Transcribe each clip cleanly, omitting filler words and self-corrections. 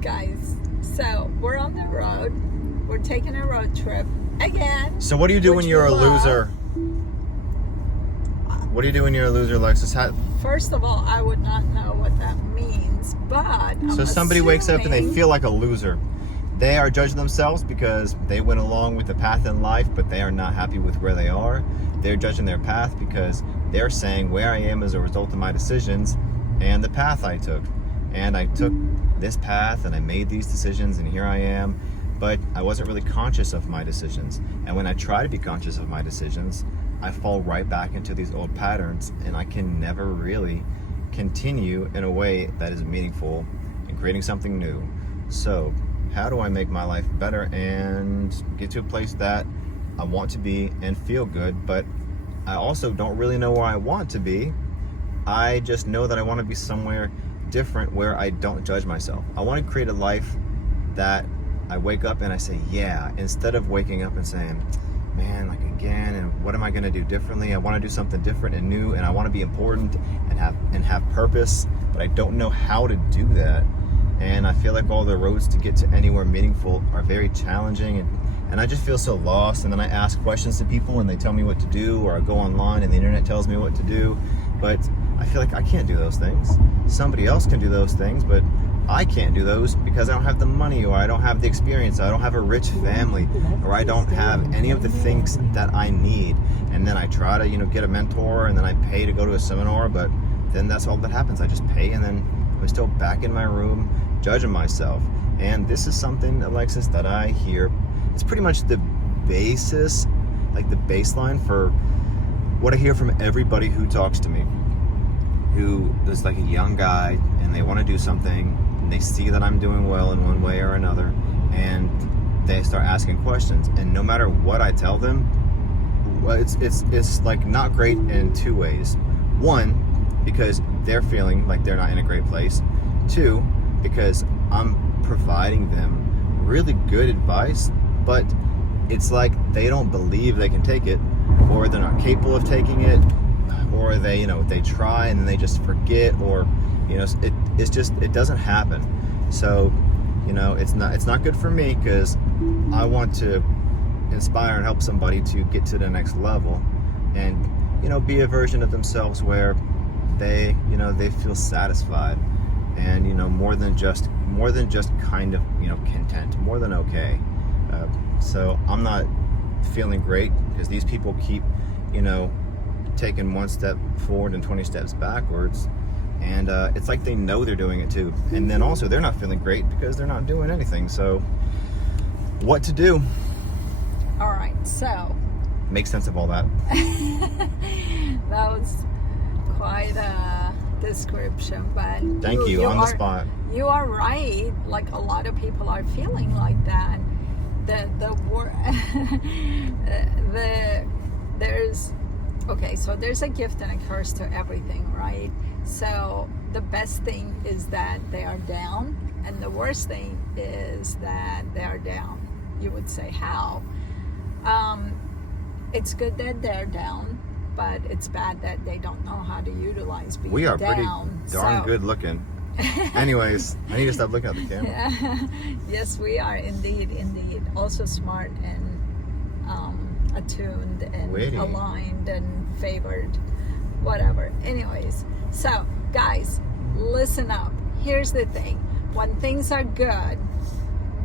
Guys, so we're on the road. We're taking a road trip again. So what do you do when you're a loser? What do you do when you're a loser, Alexis? First of all, I would not know what that means, but so somebody wakes up and they feel like a loser. They are judging themselves because they went along with the path in life, but they are not happy with where they are. They're judging their path because they're saying where I am as a result of my decisions and the path I took. And I took this path and I made these decisions and here I am, but I wasn't really conscious of my decisions. And when I try to be conscious of my decisions, I fall right back into these old patterns and I can never really continue in a way that is meaningful and creating something new. So how do I make my life better and get to a place that I want to be and feel good, but I also don't really know where I want to be. I just know that I want to be somewhere different where I don't judge myself. I want to create a life that I wake up and I say, yeah, instead of waking up and saying, man, like again, and what am I going to do differently? I want to do something different and new, and I want to be important and have purpose, but I don't know how to do that. And I feel like all the roads to get to anywhere meaningful are very challenging, and I just feel so lost. And then I ask questions to people and they tell me what to do, or I go online and the internet tells me what to do, but I feel like I can't do those things. Somebody else can do those things, but I can't do those because I don't have the money, or I don't have the experience, I don't have a rich family, or I don't have any of the things that I need. And then I try to, get a mentor, and then I pay to go to a seminar, but then that's all that happens. I just pay, and then I'm still back in my room judging myself. And this is something, Alexis, that I hear. It's pretty much the basis, like the baseline for what I hear from everybody who talks to me, who is like a young guy and they want to do something, and they see that I'm doing well in one way or another, and they start asking questions. And no matter what I tell them, well, it's like not great in two ways. One, because they're feeling like they're not in a great place. Two, because I'm providing them really good advice, but it's like they don't believe they can take it, or they're not capable of taking it, or they try and then they just forget, or it doesn't happen. So it's not good for me, because I want to inspire and help somebody to get to the next level and be a version of themselves where they feel satisfied and more than just kind of content, more than okay. So I'm not feeling great because these people keep taking one step forward and 20 steps backwards, and it's like they know they're doing it too. And then also they're not feeling great because they're not doing anything. So what to do? All right, so make sense of all that. That was quite a description, but thank you on the spot. You are right. Like a lot of people are feeling like that. There's a gift and a curse to everything, right? So the best thing is that they are down, and the worst thing is that they are down. You would say, how? It's good that they're down, but it's bad that they don't know how to utilize being down. We are pretty darn good looking. Anyways, I need to stop looking at the camera. Yes, we are indeed. Also smart and attuned and aligned and favored, whatever. Anyways, so guys, listen up. Here's the thing. When things are good,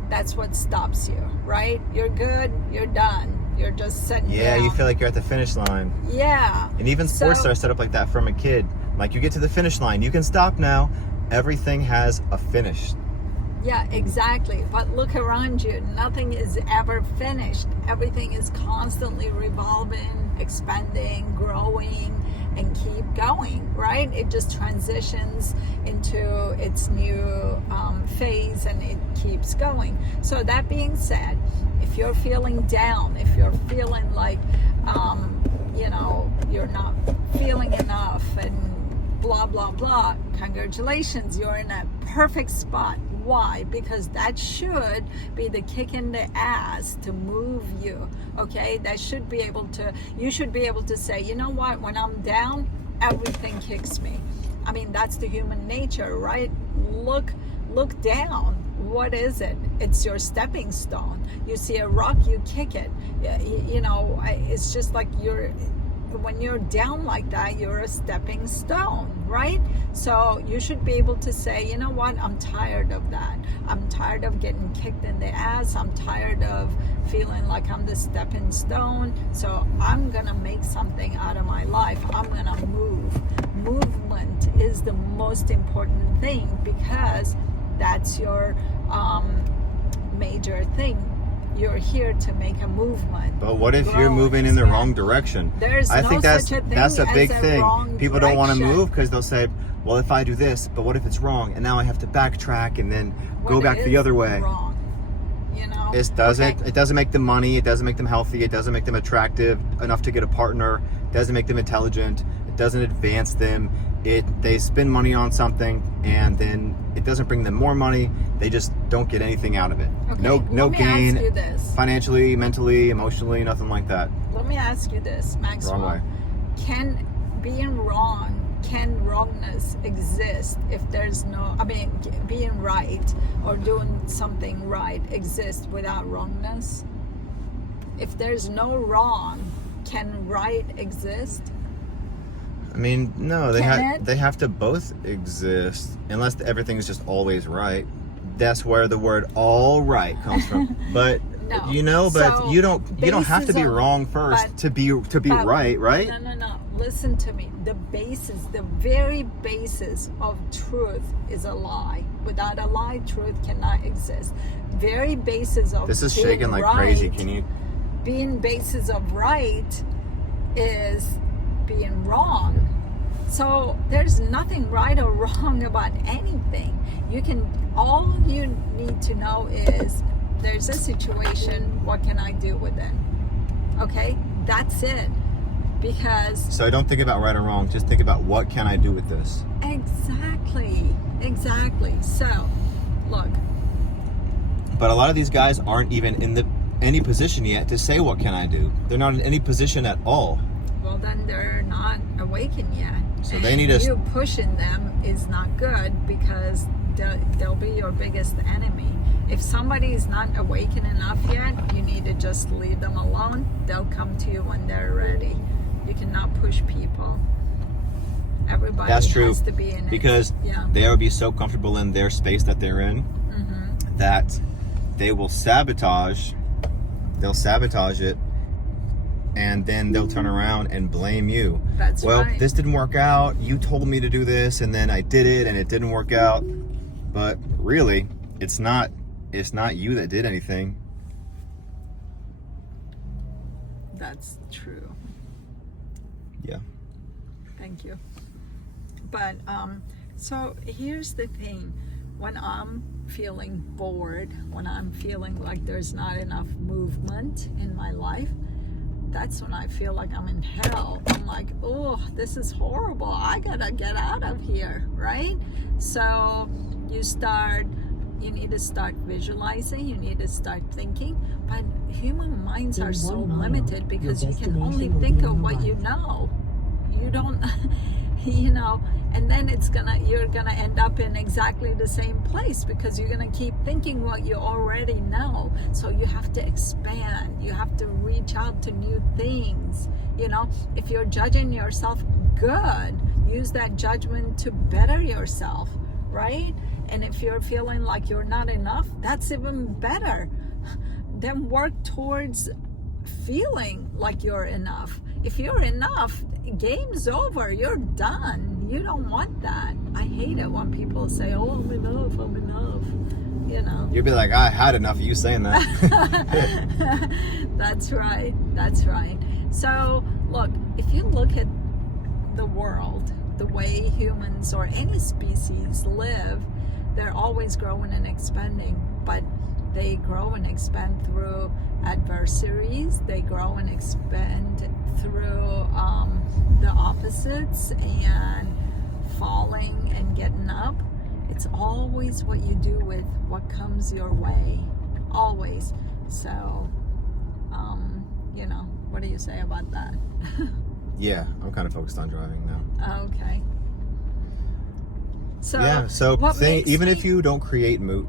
that's what stops you, right? You're good, you're done. You're just sitting down. You feel like you're at the finish line. Yeah. And even sports are set up like that from a kid. Like, you get to the finish line, you can stop now. Everything has a finish. Yeah, exactly. But look around you. Nothing is ever finished. Everything is constantly revolving, expanding, growing, and keep going, right? It just transitions into its new phase, and it keeps going. So that being said, if you're feeling down, if you're feeling like, you're not feeling enough and blah, blah, blah, congratulations, you're in a perfect spot. Why? Because that should be the kick in the ass to move you, okay? That should be able to, you should be able to say, you know what, when I'm down, everything kicks me. I mean, that's the human nature, right? Look down. what is it? It's your stepping stone. You see a rock, you kick it. You know, it's just like when you're down like that, you're a stepping stone, right? So you should be able to say, you know what, I'm tired of that. I'm tired of getting kicked in the ass. I'm tired of feeling like I'm the stepping stone. So I'm gonna make something out of my life. I'm gonna move. Movement is the most important thing, because that's your major thing. You're here to make a movement. But what if you're moving in the wrong direction? I think such a thing that's a big as thing. wrong People don't want to direction. move because they'll say, well, if I do this, but what if it's wrong? And now I have to backtrack and then go back the other way. Wrong? You know? It doesn't make them money. It doesn't make them healthy. It doesn't make them attractive enough to get a partner. It doesn't make them intelligent. It doesn't advance them. They spend money on something and then it doesn't bring them more money. They just don't get anything out of it. Okay, No gain, ask you this. financially, mentally, emotionally, nothing like that. Let me ask you this, Maxwell. Wrong way. Can wrongness exist if there's no, being right or doing something right exist without wrongness? If there's no wrong, can right exist? No, they have to both exist unless everything is just always right. That's where the word "all right" comes from. But No. you don't have to be wrong first to be right, right? No. Listen to me. The very basis of truth is a lie. Without a lie, truth cannot exist. Very basis of This is being shaking like right, crazy. Can you? Being basis of right is being wrong. So there's nothing right or wrong about anything. All you need to know is there's a situation, what can I do with it? Okay? That's it. Because So don't think about right or wrong. Just think about what can I do with this. Exactly. So, look. But a lot of these guys aren't even in any position yet to say what can I do. They're not in any position at all. Well, then they're not awakened yet. So they need You pushing them is not good, because they'll be your biggest enemy. If somebody is not awakened enough yet, you need to just leave them alone. They'll come to you when they're ready. You cannot push people. Everybody That's true, has to be in it. because they'll be so comfortable in their space that they're in that they will sabotage. They'll sabotage it, and then they'll turn around and blame you. That's right. This didn't work out. You told me to do this, and then I did it, and it didn't work out. But really, it's not you that did anything. That's true. Yeah. Thank you. But so here's the thing. When I'm feeling bored, when I'm feeling like there's not enough movement in my life, that's when I feel like I'm in hell. I'm like, oh, this is horrible. I gotta get out of here, right? So you need to start visualizing, you need to start thinking. But human minds are so limited, because you can only think of what you know. You don't, and then you're gonna end up in exactly the same place, because you're gonna keep thinking what you already know. So you have to expand. You have to reach out to new things. If you're judging yourself, good. Use that judgment to better yourself, right? And if you're feeling like you're not enough, that's even better. Then work towards feeling like you're enough. If you're enough, game's over. You're done. You don't want that. I hate it when people say, oh, I'm enough. You'd be like, I had enough of you saying that. That's right. So, look, if you look at the world, the way humans or any species live, they're always growing and expanding, but they grow and expand through adversaries. They grow and expand through the opposites and falling and getting up. It's always what you do with what comes your way. Always. So, what do you say about that? Yeah, I'm kind of focused on driving now. Okay. So yeah. So what makes even me- if you don't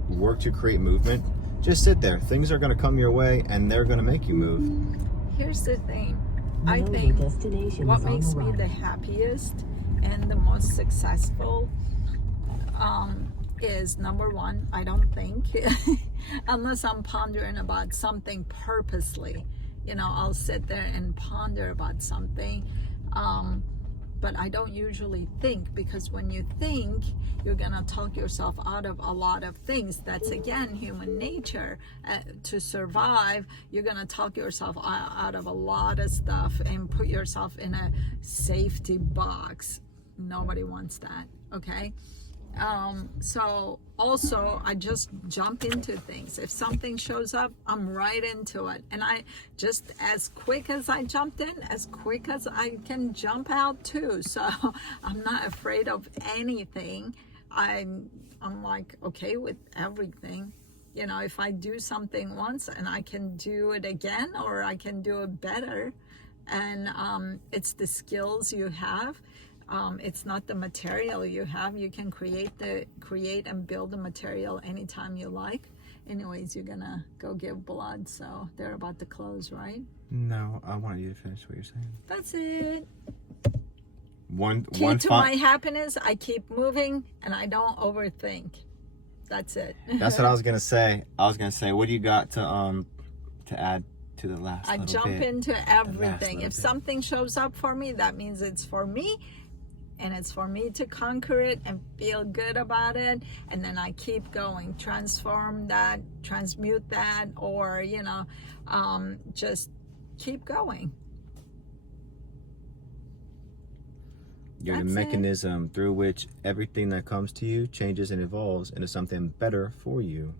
work to create movement, just sit there. Things are going to come your way, and they're going to make you move. Here's the thing. Know I your think destination what is on makes the me right. the happiest and the most successful is number one, I don't think, unless I'm pondering about something purposely. I'll sit there and ponder about something. But I don't usually think, because when you think, you're gonna talk yourself out of a lot of things. That's again human nature. To survive, you're gonna talk yourself out of a lot of stuff and put yourself in a safety box. Nobody wants that, okay? So also I just jump into things. If something shows up, I'm right into it. And I just, as quick as I jumped in, as quick as I can jump out too. So I'm not afraid of anything. I'm like okay with everything. If I do something once and I can do it again, or I can do it better, and it's the skills you have. It's not the material you have. You can create and build the material anytime you like. Anyways, you're gonna go give blood, so they're about to close, right? No, I want you to finish what you're saying. That's it. One Key to my happiness, I keep moving and I don't overthink. That's it. That's what I was gonna say. What do you got to add to the last? I little jump bit? into everything. little If bit. something shows up for me, that means it's for me. And it's for me to conquer it and feel good about it, and then I keep going, transform that, transmute that, or just keep going. You're the That's it. mechanism through which everything that comes to you changes and evolves into something better for you.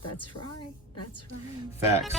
That's right. Facts.